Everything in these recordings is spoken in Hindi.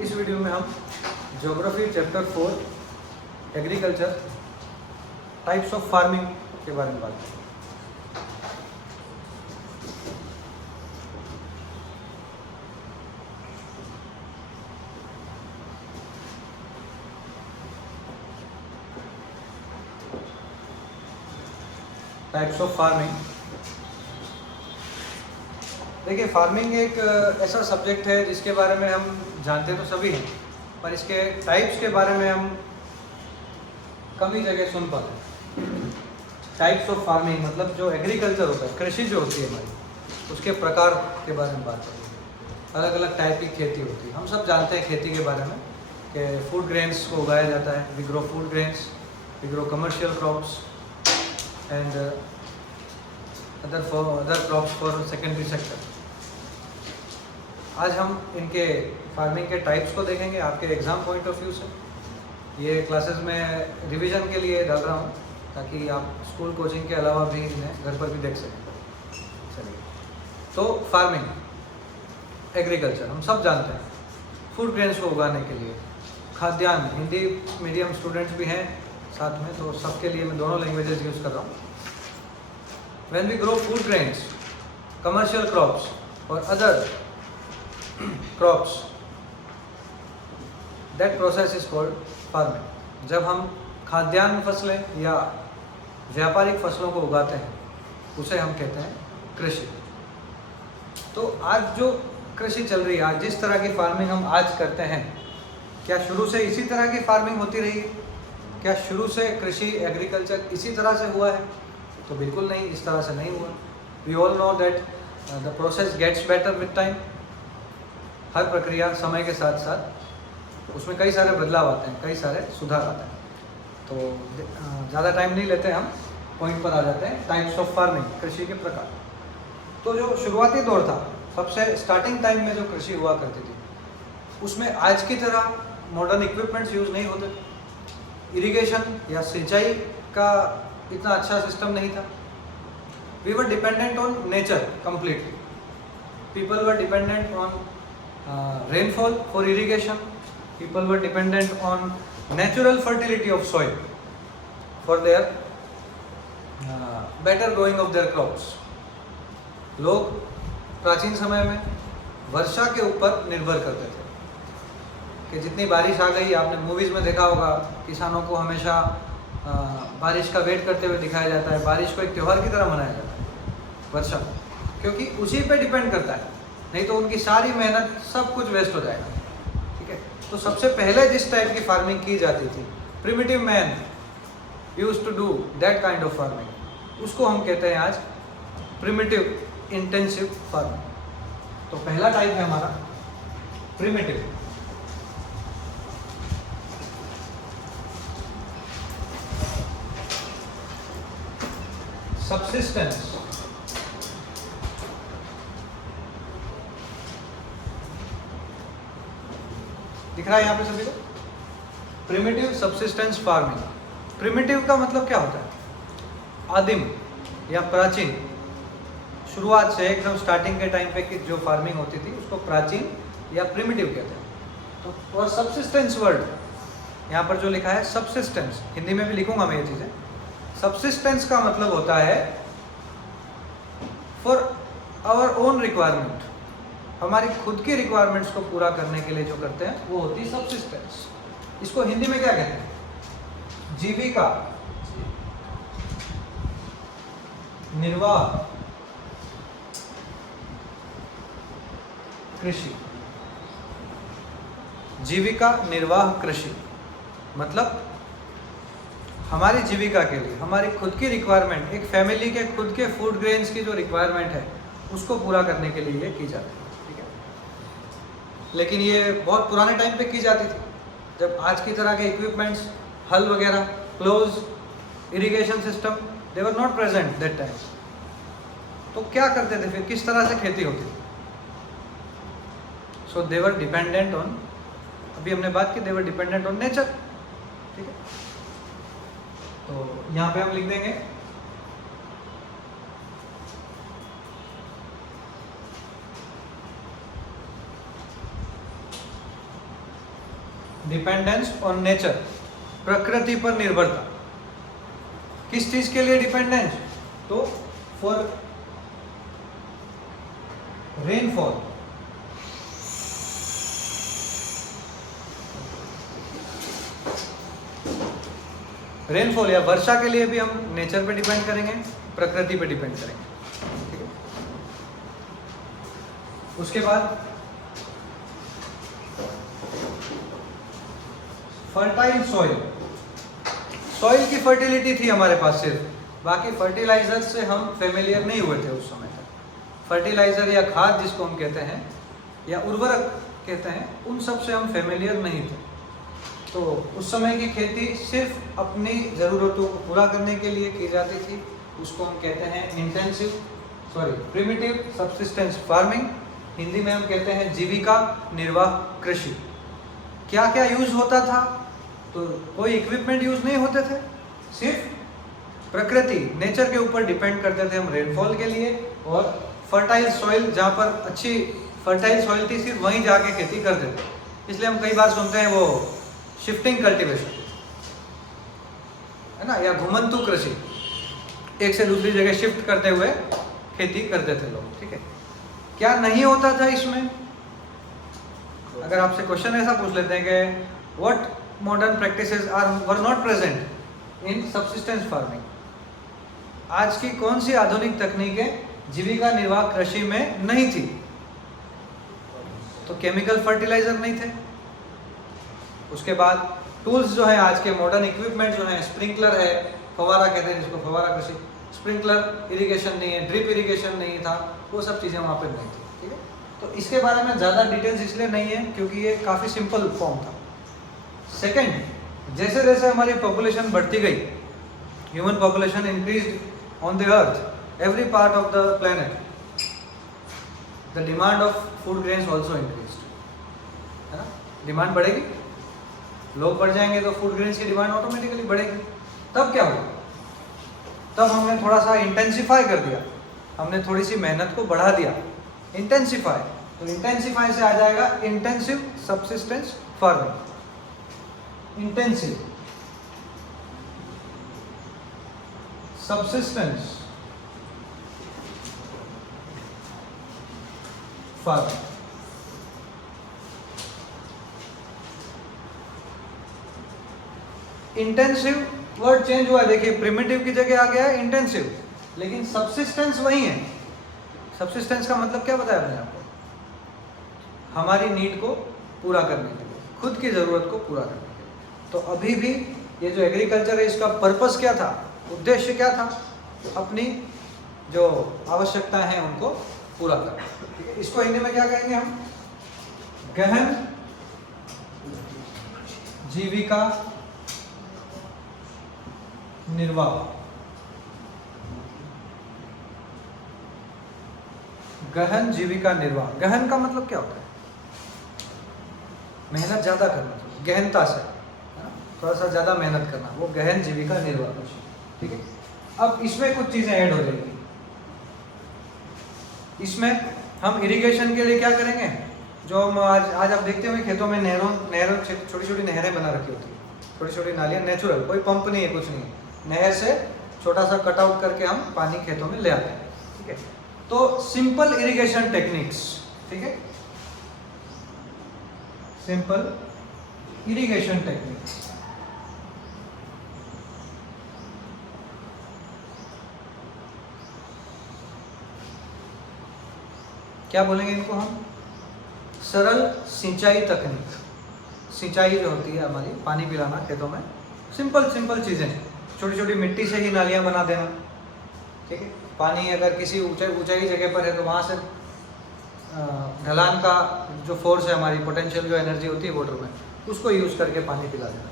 इस वीडियो में हम geography chapter 4 agriculture types of farming के बारे में बात करेंगे। Types of farming. देखिए, फार्मिंग एक ऐसा सब्जेक्ट है जिसके बारे में हम जानते तो सभी हैं, पर इसके टाइप्स के बारे में हम कम ही जगह सुन पाते हैं। टाइप्स ऑफ फार्मिंग मतलब जो एग्रीकल्चर होता है, कृषि जो होती है हमारी, उसके प्रकार के बारे में बात करेंगे। अलग अलग टाइप की खेती होती है। हम सब जानते हैं खेती के बारे में कि फूड ग्रेन्स को उगाया जाता है। We grow food grains, we grow commercial crops and other crops for secondary sector. आज हम इनके फार्मिंग के टाइप्स को देखेंगे आपके एग्ज़ाम पॉइंट ऑफ व्यू से। ये क्लासेस में रिवीजन के लिए डाल रहा हूँ ताकि आप स्कूल कोचिंग के अलावा भी इन्हें घर पर भी देख सकें। चलिए, तो फार्मिंग एग्रीकल्चर हम सब जानते हैं, फूड ग्रेन्स को उगाने के लिए। खाद्यान्न, हिंदी मीडियम स्टूडेंट्स भी हैं साथ में, तो सबके लिए मैं दोनों लैंग्वेजेस यूज़ कर रहा हूँ। When we grow food grains, commercial crops or other crops, that process is called farming. जब हम खाद्यान्न फसलें या व्यापारिक फसलों को उगाते हैं उसे हम कहते हैं कृषि। तो आज जो कृषि चल रही है, आज जिस तरह की फार्मिंग हम आज करते हैं, क्या शुरू से इसी तरह की फार्मिंग होती रही है? क्या शुरू से कृषि एग्रीकल्चर इसी तरह से हुआ है? तो बिल्कुल नहीं, इस तरह से नहीं हुआ। We all know that the process gets better with time. हर प्रक्रिया समय के साथ साथ उसमें कई सारे बदलाव आते हैं, कई सारे सुधार आते हैं। तो ज़्यादा टाइम नहीं लेते, हम पॉइंट पर आ जाते हैं। टाइप्स ऑफ फार्मिंग, कृषि के प्रकार। तो जो शुरुआती दौर था, सबसे स्टार्टिंग टाइम में जो कृषि हुआ करती थी, उसमें आज की तरह मॉडर्न इक्विपमेंट्स यूज़ नहीं होते थे। इरिगेशन या सिंचाई का इतना अच्छा सिस्टम नहीं था। We were dependent on nature completely. People were dependent on rainfall for irrigation. People were dependent on natural fertility of soil for their better growing of their crops. लोग प्राचीन समय में वर्षा के ऊपर निर्भर करते थे कि जितनी बारिश आ गई, आपने मूवीज़ में देखा होगा, किसानों को हमेशा बारिश का वेट करते हुए दिखाया जाता है। बारिश को एक त्यौहार की तरह मनाया जाता है, वर्षा, क्योंकि उसी पे डिपेंड करता है, नहीं तो उनकी सारी मेहनत सब कुछ वेस्ट हो जाएगा। ठीक है, तो सबसे पहले जिस टाइप की फार्मिंग की जाती थी, primitive man used to do that kind of farming, उसको हम कहते हैं आज प्रिमिटिव इंटेंसिव फार्मिंग। तो पहला टाइप है हमारा प्रिमिटिव। सबसिस्टेंस, दिख रहा है यहाँ पे सभी को? Primitive subsistence farming. प्रिमिटिव का मतलब क्या होता है? आदिम या प्राचीन। शुरुआत से एकदम स्टार्टिंग के टाइम पे की जो फार्मिंग होती थी उसको प्राचीन या प्रिमिटिव कहते हैं। तो और सबसिस्टेंस वर्ड यहाँ पर जो लिखा है सबसिस्टेंस, हिंदी में भी लिखूंगा मैं ये चीज़ें। सबसिस्टेंस का मतलब होता है फॉर आवर ओन रिक्वायरमेंट, हमारी खुद की रिक्वायरमेंट्स को पूरा करने के लिए जो करते हैं वो होती है सबसिस्टेंस। इसको हिंदी में क्या कहते हैं? जीविका, निर्वाह कृषि। जीविका निर्वाह कृषि मतलब हमारी जीविका के लिए, हमारी खुद की रिक्वायरमेंट, एक फैमिली के खुद के फूड ग्रेन्स की जो रिक्वायरमेंट है उसको पूरा करने के लिए ये की जाती है। ठीक है, लेकिन ये बहुत पुराने टाइम पे की जाती थी, जब आज की तरह के इक्विपमेंट्स, हल वगैरह, close irrigation system, they were not present that time. तो क्या करते थे फिर, किस तरह से खेती होती थी? सो दे वर डिपेंडेंट ऑन, अभी हमने बात की, दे वर डिपेंडेंट ऑन नेचर। ठीक है, तो यहाँ पे हम लिख देंगे डिपेंडेंस ऑन नेचर, प्रकृति पर निर्भरता। किस चीज के लिए डिपेंडेंस? तो फॉर रेनफॉल, रेनफॉल या वर्षा के लिए भी हम नेचर पे डिपेंड करेंगे, प्रकृति पे डिपेंड करेंगे। ठीक है। उसके बाद फर्टाइल सॉइल, सॉइल की फर्टिलिटी थी हमारे पास सिर्फ, बाकी फर्टिलाइजर से हम फेमिलियर नहीं हुए थे उस समय तक। फर्टिलाइजर या खाद जिसको हम कहते हैं या उर्वरक कहते हैं, उन सब से हम फेमिलियर नहीं थे। तो उस समय की खेती सिर्फ अपनी ज़रूरतों को पूरा करने के लिए की जाती थी। उसको हम कहते हैं प्रिमिटिव सब्सिस्टेंस फार्मिंग, हिंदी में हम कहते हैं जीविका निर्वाह कृषि। क्या क्या यूज होता था? तो कोई इक्विपमेंट यूज नहीं होते थे, सिर्फ प्रकृति नेचर के ऊपर डिपेंड करते थे हम रेनफॉल के लिए। और फर्टाइल सॉइल, जहाँ पर अच्छी फर्टाइल सॉइल थी सिर्फ वहीं जाके खेती करते थे। इसलिए हम कई बार सुनते हैं वो शिफ्टिंग कल्टीवेशन, है ना, या घुमंतु कृषि, एक से दूसरी जगह शिफ्ट करते हुए खेती करते थे लोग। ठीक है। क्या नहीं होता था इसमें? अगर आपसे क्वेश्चन ऐसा पूछ लेते हैं कि what modern practices were not present in subsistence farming, आज की कौन सी आधुनिक तकनीकें जीविका निर्वाह कृषि में नहीं थी? तो केमिकल फर्टिलाइजर नहीं थे। उसके बाद टूल्स जो है, आज के मॉडर्न इक्विपमेंट जो है, स्प्रिंकलर है, फवारा कहते हैं जिसको, फवारा कृषि, स्प्रिंकलर इरिगेशन नहीं है, ड्रिप इरिगेशन नहीं था, वो सब चीज़ें वहाँ पे नहीं थी। ठीक है। तो इसके बारे में ज़्यादा डिटेल्स इसलिए नहीं है क्योंकि ये काफ़ी सिंपल फॉर्म था। सेकेंड, जैसे जैसे हमारी पॉपुलेशन बढ़ती गई, human population increase on the earth, every part of the planet, the demand of food grains also increase, है ना। डिमांड बढ़ेगी, लोग बढ़ जाएंगे तो फूड ग्रेन्स की डिमांड ऑटोमेटिकली बढ़ेगी। तब क्या होगा? तब हमने थोड़ा सा इंटेंसिफाई कर दिया, हमने थोड़ी सी मेहनत को बढ़ा दिया, इंटेंसिफाई। तो इंटेंसिफाई से आ जाएगा intensive subsistence farming, intensive subsistence farming. Intensive word change हुआ है, देखिए, प्रिमिटिव की जगह आ गया है इंटेंसिव, लेकिन सब्सिस्टेंस वही है। सब्सिस्टेंस का मतलब क्या बताया मैंने आपको? हमारी नीड को पूरा करने के लिए, खुद की ज़रूरत को पूरा करने के लिए। तो अभी भी ये जो एग्रीकल्चर है, इसका पर्पस क्या था, उद्देश्य क्या था? अपनी जो आवश्यकताएं हैं उनको पूरा करना। ठीक है। इसको हिंदी में क्या कहेंगे हम? गहन जीविका निर्वाह। गहन जीविका निर्वाह, गहन का मतलब क्या होता है? मेहनत ज़्यादा करना, गहनता से, है ना, थोड़ा सा ज़्यादा मेहनत करना, वो गहन जीविका निर्वाह। ठीक है। अब इसमें कुछ चीज़ें ऐड हो जाएगी। इसमें हम इरिगेशन के लिए क्या करेंगे? जो हम आज आप देखते होंगे खेतों में नहरों छोटी छोटी नहरें बना रखी होती है, छोटी छोटी नालियाँ, नेचुरल, कोई पंप नहीं है, कुछ नहीं है, नहर से छोटा सा कटआउट करके हम पानी खेतों में ले आते हैं। ठीक है। तो सिंपल इरिगेशन टेक्निक्स, ठीक है, सिंपल इरिगेशन टेक्निक्स। क्या बोलेंगे इनको हम? सरल सिंचाई तकनीक। सिंचाई जो होती है हमारी, पानी पिलाना खेतों में, सिंपल सिंपल चीज़ें, छोटी छोटी मिट्टी से ही नालियाँ बना देना। ठीक है। पानी अगर किसी ऊंचाई जगह पर है तो वहाँ से ढलान का जो फोर्स है, हमारी पोटेंशियल जो एनर्जी होती है वाटर में, उसको यूज़ करके पानी पिला देना।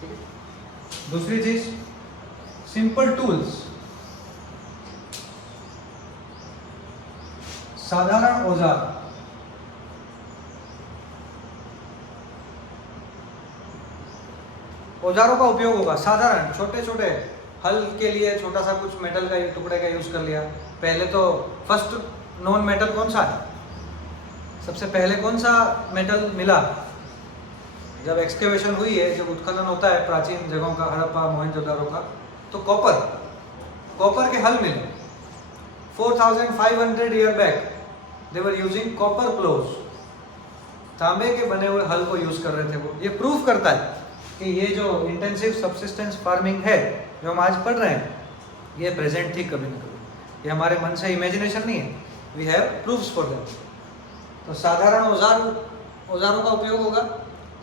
ठीक है। दूसरी चीज़, सिंपल टूल्स, साधारण औजार। औजारों का उपयोग होगा साधारण, छोटे छोटे, हल के लिए छोटा सा कुछ मेटल का टुकड़े का यूज़ कर लिया। पहले तो फर्स्ट नॉन मेटल कौन सा है? सबसे पहले कौन सा मेटल मिला जब एक्सकेवेशन हुई है, जब उत्खनन होता है प्राचीन जगहों का, हड़प्पा मोहनजोदारो का, तो कॉपर के हल मिले। 4500 year back they were using copper ploughs, तांबे के बने हुए हल को यूज कर रहे थे वो। ये प्रूफ करता है कि ये जो इंटेंसिव सब्सिस्टेंस फार्मिंग है जो हम आज पढ़ रहे हैं, ये प्रेजेंट थी कभी ना कभी। ये हमारे मन से इमेजिनेशन नहीं है, we have proofs for that. तो साधारण औजारों का उपयोग होगा,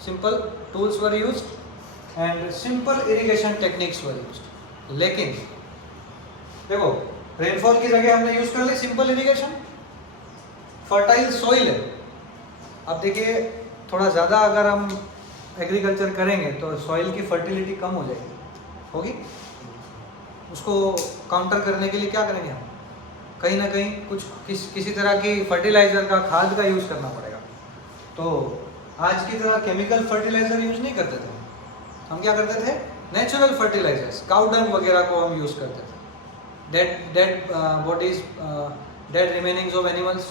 simple tools were used and simple irrigation techniques were used. लेकिन देखो, रेनफॉल की जगह हमने यूज कर ली सिंपल इरिगेशन, फर्टाइल सॉइल है। अब देखिए, थोड़ा ज़्यादा अगर हम एग्रीकल्चर करेंगे तो सॉइल की फर्टिलिटी कम हो जाएगी, होगी। उसको काउंटर करने के लिए क्या करेंगे हम? कहीं ना कहीं किसी तरह की फर्टिलाइज़र का, खाद का यूज़ करना पड़ेगा। तो आज की तरह केमिकल फर्टिलाइज़र यूज़ नहीं करते थे हम। क्या करते थे? नेचुरल फर्टिलाइजर्स, काउ डंग वगैरह को हम यूज़ करते थे। Dead bodies, dead remainings of animals.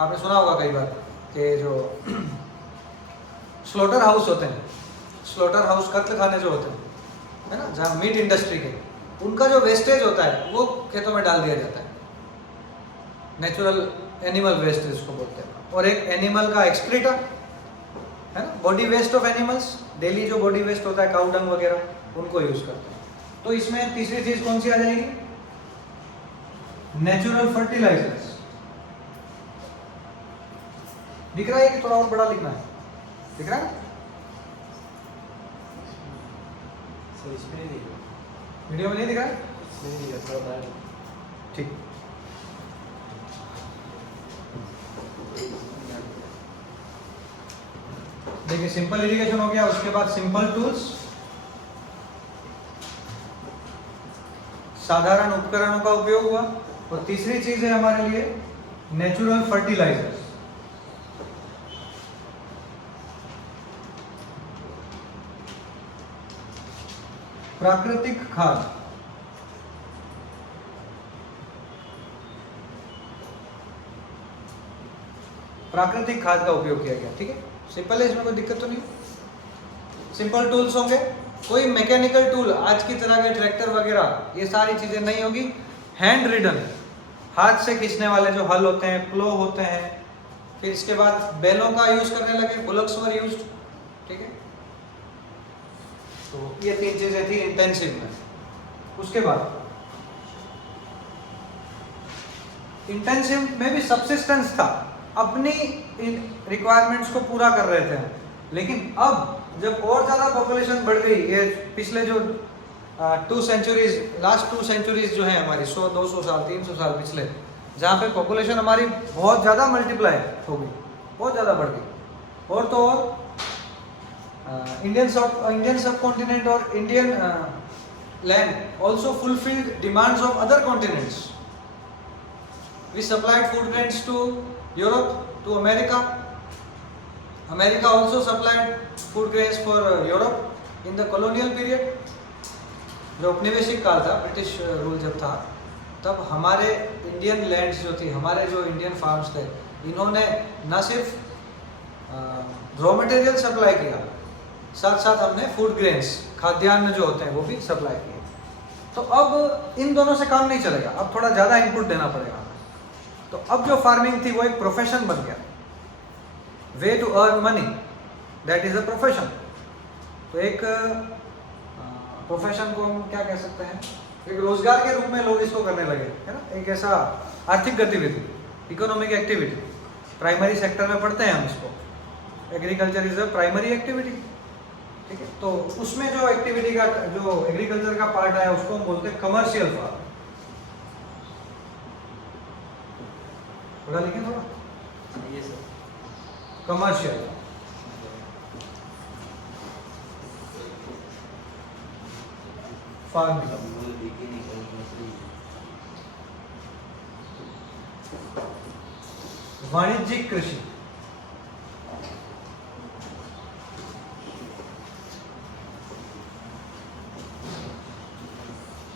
आपने सुना होगा कई बार कि जो स्लॉटर हाउस होते हैं, स्लॉटर हाउस कत्ल खाने जो होते हैं, है ना, जहाँ मीट इंडस्ट्री के, उनका जो वेस्टेज होता है वो खेतों में डाल दिया जाता है। नेचुरल एनिमल वेस्ट इसको बोलते हैं। और एक एनिमल का एक्सक्रीटा, है ना, body waste of animals, daily जो बॉडी वेस्ट होता है, काउ डंग वगैरह, उनको यूज करते हैं। तो इसमें तीसरी चीज कौन सी आ जाएगी? Natural fertilisers. दिख रहा है कि थोड़ा और बड़ा लिखना है? दिख रहा है? इसमें नहीं दिख रहा, वीडियो में नहीं दिख रहा है? इसमें नहीं दिख रहा, थोड़ा बाहर। ठीक। देखिए, सिंपल इरिगेशन हो गया, उसके बाद सिंपल टूल्स, साधारण उपकरणों का उपयोग हुआ, और तीसरी चीज है हमारे लिए नेचुरल फर्टिलाइजर्स। प्राकृतिक खाद। प्राकृतिक खाद का उपयोग किया गया, ठीक है। सिंपल है, इसमें कोई दिक्कत तो नहीं। सिंपल टूल्स होंगे, कोई मैकेनिकल टूल आज की तरह के ट्रैक्टर वगैरह, ये सारी चीजें नहीं होगी। हैंड रिडन, हाथ से खींचने वाले जो हल होते हैं, प्लो होते हैं। फिर इसके बाद बैलों का यूज करने लगे, बुलक्स वर यूज्ड, ठीक है। तो ये तीन चीजें थी इंटेंसिव में। उसके बाद इंटेंसिव में भी सबसिस्टेंस था, अपनी रिक्वायरमेंट्स को पूरा कर रहे थे। लेकिन अब जब और ज़्यादा पॉपुलेशन बढ़ गई, ये पिछले जो 2 सेंचुरीज, लास्ट 2 सेंचुरीज जो है हमारी, 100, 200 साल, 300 साल पिछले, जहाँ पे पॉपुलेशन हमारी बहुत ज़्यादा मल्टीप्लाई हो गई, बहुत ज़्यादा बढ़ गई। और तो और इंडियन सब कॉन्टिनेंट और Indian land also fulfilled demands of other continents. We supplied food grains to Europe, to America. America also supplied food grains for Europe in the colonial period. जो औपनिवेशिक काल था, ब्रिटिश रूल जब था, तब हमारे इंडियन लैंड्स जो थी, हमारे जो इंडियन फार्म्स थे, इन्होंने न सिर्फ रॉ मटेरियल सप्लाई किया, साथ साथ हमने फूड ग्रेन्स, खाद्यान्न जो होते हैं, वो भी सप्लाई किए। तो अब इन दोनों से काम नहीं चलेगा, अब थोड़ा ज़्यादा इनपुट देना पड़ेगा। तो अब जो फार्मिंग थी वो एक प्रोफेशन बन गया, way to earn money, that is a profession. तो एक प्रोफेशन को हम क्या कह सकते हैं, एक रोजगार के रूप में लोग इसको करने लगे, है ना, एक ऐसा आर्थिक गतिविधि, इकोनॉमिक एक्टिविटी। प्राइमरी सेक्टर में पढ़ते हैं हम इसको, agriculture is a primary activity, ठीक है। तो उसमें जो एक्टिविटी का, जो एग्रीकल्चर का पार्ट आया, उसको हम बोलते हैं कमर्शियल फार्म। थोड़ा लिखे, थोड़ा ये सब कमर्शियल फार्मिंग, वाणिज्यिक कृषि।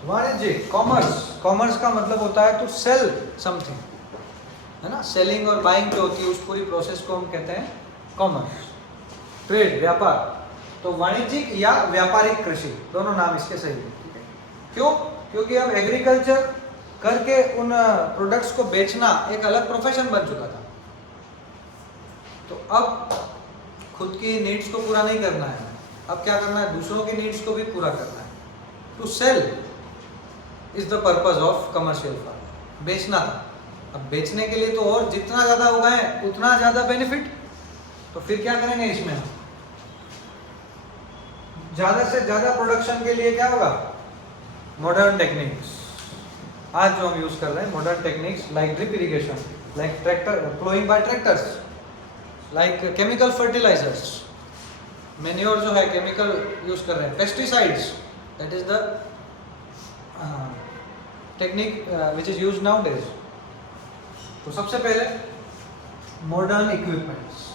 वाणिज्यिक, कॉमर्स, कॉमर्स का मतलब होता है टू सेल समथिंग, है ना, सेलिंग और बाइंग जो होती है, उस पूरी प्रोसेस को हम कहते हैं कॉमर्स। ट्रेड व्यापार, तो वाणिज्यिक या व्यापारिक कृषि दोनों नाम इसके सही है, ठीक है। क्यों? क्योंकि अब एग्रीकल्चर करके उन प्रोडक्ट्स को बेचना एक अलग प्रोफेशन बन चुका था। तो अब खुद की नीड्स को पूरा नहीं करना है, अब क्या करना है, दूसरों की नीड्स को भी पूरा करना है। To sell is the purpose of commercial farm. बेचना था, अब बेचने के लिए तो और जितना ज़्यादा उगाएं उतना ज़्यादा बेनिफिट। तो फिर क्या करेंगे इसमें, ज़्यादा से ज़्यादा प्रोडक्शन के लिए क्या होगा, मॉडर्न टेक्निक्स। आज जो हम यूज़ कर रहे हैं modern techniques like drip irrigation, like tractor ploughing by tractors, like chemical fertilisers, manure जो है केमिकल यूज़ कर रहे हैं, pesticides, that is the technique which is use nowadays. तो सबसे पहले मॉडर्न इक्विपमेंट्स,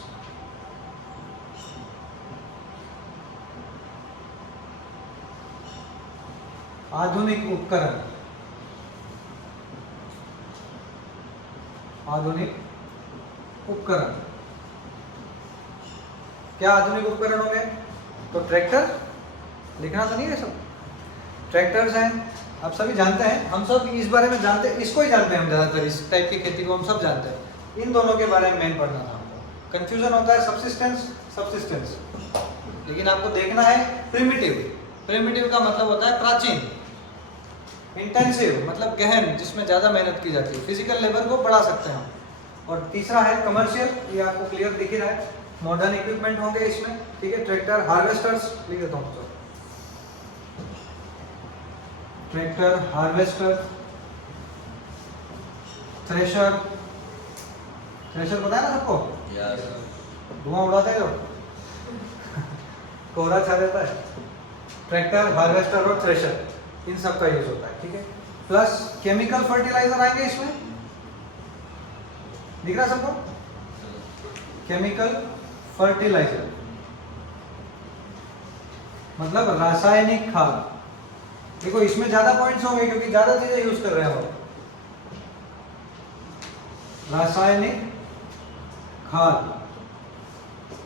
आधुनिक उपकरण, आधुनिक उपकरण। क्या आधुनिक उपकरण हो गए, तो ट्रैक्टर, लिखना तो नहीं है सब, ट्रैक्टर्स हैं, आप सभी जानते हैं, हम सब इस बारे में जानते हैं, इसको ही जानते हैं हम ज़्यादातर, इस टाइप की खेती को हम सब जानते हैं। इन दोनों के बारे में मेन पढ़ना था हमको। कंफ्यूजन होता है सब्सिस्टेंस सब्सिस्टेंस, लेकिन आपको देखना है प्रिमिटिव। प्रिमिटिव का मतलब होता है प्राचीन, इंटेंसिव मतलब गहन, जिसमें ज़्यादा मेहनत की जाती है, फिजिकल लेबर को बढ़ा सकते हैं हम। और तीसरा है कमर्शियल, ये आपको क्लियर दिख ही रहा है, मॉडर्न इक्विपमेंट होंगे इसमें, ठीक है। ट्रैक्टर, हार्वेस्टर्स लिख देता हूँ, ट्रैक्टर, हार्वेस्टर, थ्रेशर, थ्रेशर पता है ना सबको, धुआं उड़ाते हैं जो कोहरा छा देता है, ट्रैक्टर, हार्वेस्टर और थ्रेशर, इन सब का यूज होता है, ठीक है। प्लस केमिकल फर्टिलाइजर आएंगे इसमें, दिख रहा सबको, केमिकल फर्टिलाइजर मतलब रासायनिक खाद। देखो इसमें ज्यादा पॉइंट्स होंगे क्योंकि ज्यादा चीजें यूज कर रहे हो। रासायनिक खाद,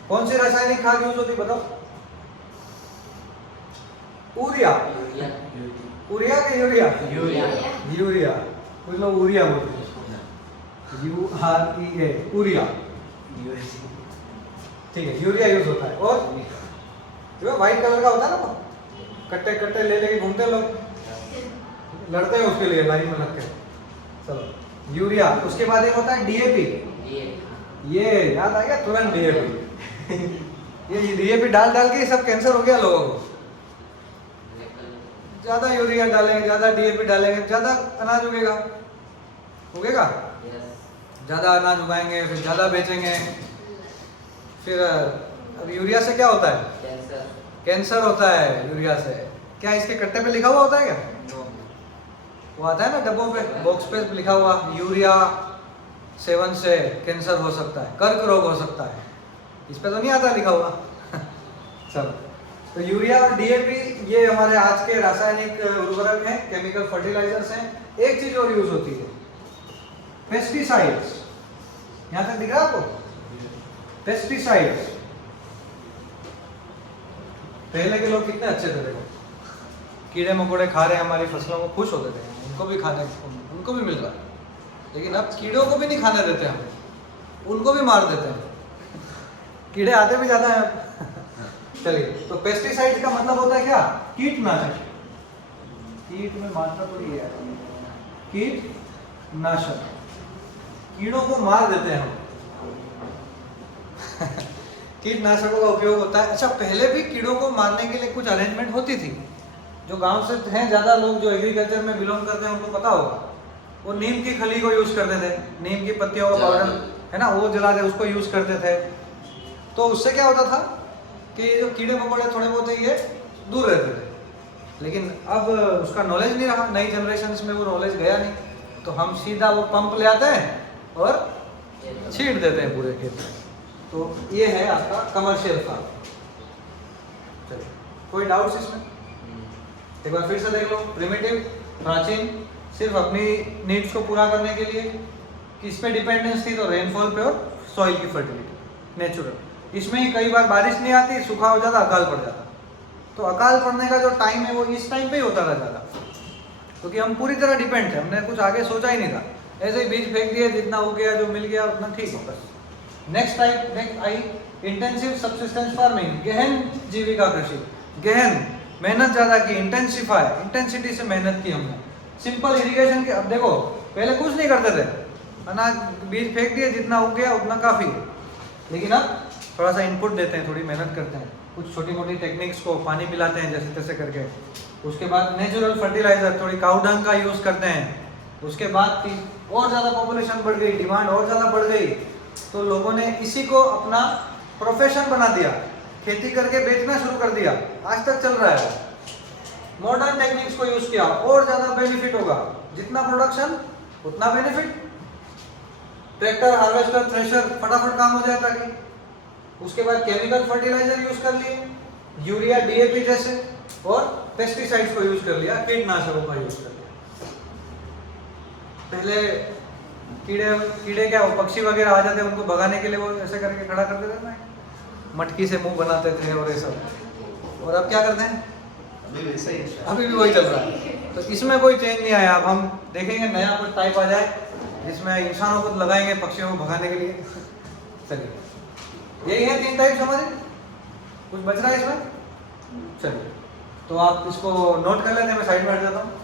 कौन सी रासायनिक खाद यूज होती बताओ, यूरिया, यूरिया के यूरिया, यूरिया, कुछ लोग यूरिया बोलते हैं, UREA, यूरिया, ठीक है, यूरिया यूज होता है। और जो व्हाइट कलर का होता है ना, वो कट्टे कट्टे ले लेके घूमते लोग, लड़ते हैं उसके लिए लाइन में लग के। चलो यूरिया, उसके बाद एक होता है DAP, ये याद आ गया तुरंत, DAP ये DAP डाल डाल के सब कैंसर हो गया लोगों को। ज्यादा यूरिया डालेंगे, ज्यादा DAP डालेंगे, ज्यादा अनाज उगेगा, उगेगा, ज्यादा अनाज उगाएंगे, फिर ज्यादा बेचेंगे, फिर अब यूरिया से क्या होता है, कैंसर होता है यूरिया से। क्या इसके कट्टे पे लिखा हुआ होता है क्या, वो आता है ना डब्बों पे, बॉक्स पे लिखा हुआ, यूरिया सेवन से कैंसर हो सकता है, कर्क रोग हो सकता है, इस पे तो नहीं आता लिखा हुआ चलो, तो यूरिया और DAP ये हमारे आज के रासायनिक उर्वरक हैं, केमिकल फर्टिलाइजर्स हैं। एक चीज और यूज होती है, पेस्टिसाइड्स, यहां तक दिख रहा है आपको, पेस्टिसाइड्स। पहले के लोग कितने अच्छे थे, देखो कीड़े मकोड़े खा रहे हैं हमारी फसलों को, खुश होते थे, उनको भी खाने, उनको भी मिल रहा है। लेकिन अब कीड़ों को भी नहीं खाने देते हम, उनको भी मार देते हैं, कीड़े आते भी ज्यादा हैं चलिए, तो पेस्टिसाइड का मतलब होता है क्या, कीटनाशक, कीट में मात्रा थोड़ी है, कीटनाशक, कीड़ों को मार देते हैं हम कीटनाशकों का उपयोग होता है। अच्छा, पहले भी कीड़ों को मारने के लिए कुछ अरेंजमेंट होती थी, जो गांव से हैं ज़्यादा लोग जो एग्रीकल्चर में बिलोंग करते हैं उनको पता होगा, वो नीम की खली को यूज़ करते थे, नीम की पत्तियों का पाउडर है ना, वो जलाते, उसको यूज़ करते थे। तो उससे क्या होता था कि जो कीड़े मकोड़े थोड़े बहुत ये दूर रहते थे। लेकिन अब उसका नॉलेज नहीं रहा, नई जनरेशन में वो नॉलेज गया नहीं, तो हम सीधा वो पंप ले आते हैं और छीट देते हैं पूरे खेत में। तो ये है आपका कमर्शियल फार्म। चलिए, कोई डाउट्स इसमें? एक बार फिर से देख लो, प्रिमिटिव प्राचीन, सिर्फ अपनी नीड्स को पूरा करने के लिए, किस पे डिपेंडेंस थी, तो रेनफॉल पे और सॉइल की फर्टिलिटी, नेचुरल। इसमें ही कई बार बारिश नहीं आती, सूखा हो जाता, अकाल पड़ जाता। तो अकाल पड़ने का जो टाइम है वो इस टाइम पे ही होता रहता था, क्योंकि हम पूरी तरह डिपेंड थे, हमने कुछ आगे सोचा ही नहीं था। ऐसे ही बीज फेंक दिए, जितना हो गया, जो मिल गया उतना ठीक है बस। Next I intensive subsistence farming, गहन जीविका कृषि। गहन, मेहनत ज़्यादा की, इंटेंसिफाई, इंटेंसिटी से मेहनत की हमने। सिंपल इरिगेशन के, अब देखो पहले कुछ नहीं करते थे, अनाज बीज फेंक दिए, जितना हो गया उतना काफ़ी है। लेकिन अब थोड़ा सा इनपुट देते हैं, थोड़ी मेहनत करते हैं, कुछ छोटी मोटी टेक्निक्स को पानी पिलाते हैं जैसे तैसे करके। उसके बाद नेचुरल फर्टिलाइजर, थोड़ी काऊ डंग का यूज़ करते हैं। उसके बाद और ज़्यादा पॉपुलेशन बढ़ गई, डिमांड और ज़्यादा बढ़ गई, तो लोगों ने इसी को अपना प्रोफेशन बना दिया, खेती करके बेचना शुरू कर दिया, आज तक चल रहा है। मॉडर्न टेक्निक्स को यूज़ किया, और ज़्यादा बेनिफिट होगा, जितना प्रोडक्शन उतना बेनिफिट। ट्रैक्टर, हार्वेस्टर, थ्रेशर, फटाफट काम हो जाए ताकि। उसके बाद केमिकल फर्टिलाइजर यूज़ कर लिए, यूरिया, डीएपी जैसे, और पेस्टिसाइड्स को यूज़ कर लिया, कीटनाशकों का यूज़ कर लिया। पहले कीड़े क्या, वो पक्षी वगैरह आ जाते, उनको भगाने के लिए वो ऐसे करके खड़ा कर देते थे, मटकी से मुंह बनाते थे और ये सब। और अब क्या करते हैं, अभी भी वही चल रहा है। तो इसमें कोई चेंज नहीं आया। अब हम देखेंगे नया कुछ टाइप आ जाए जिसमें इंसानों को लगाएंगे पक्षियों को भगाने के लिए। चलिए, यही है 3 टाइप, समझे? कुछ बच रहा है इसमें? चलिए, तो आप इसको नोट कर लेते हैं, मैं साइड में हट जाता हूँ।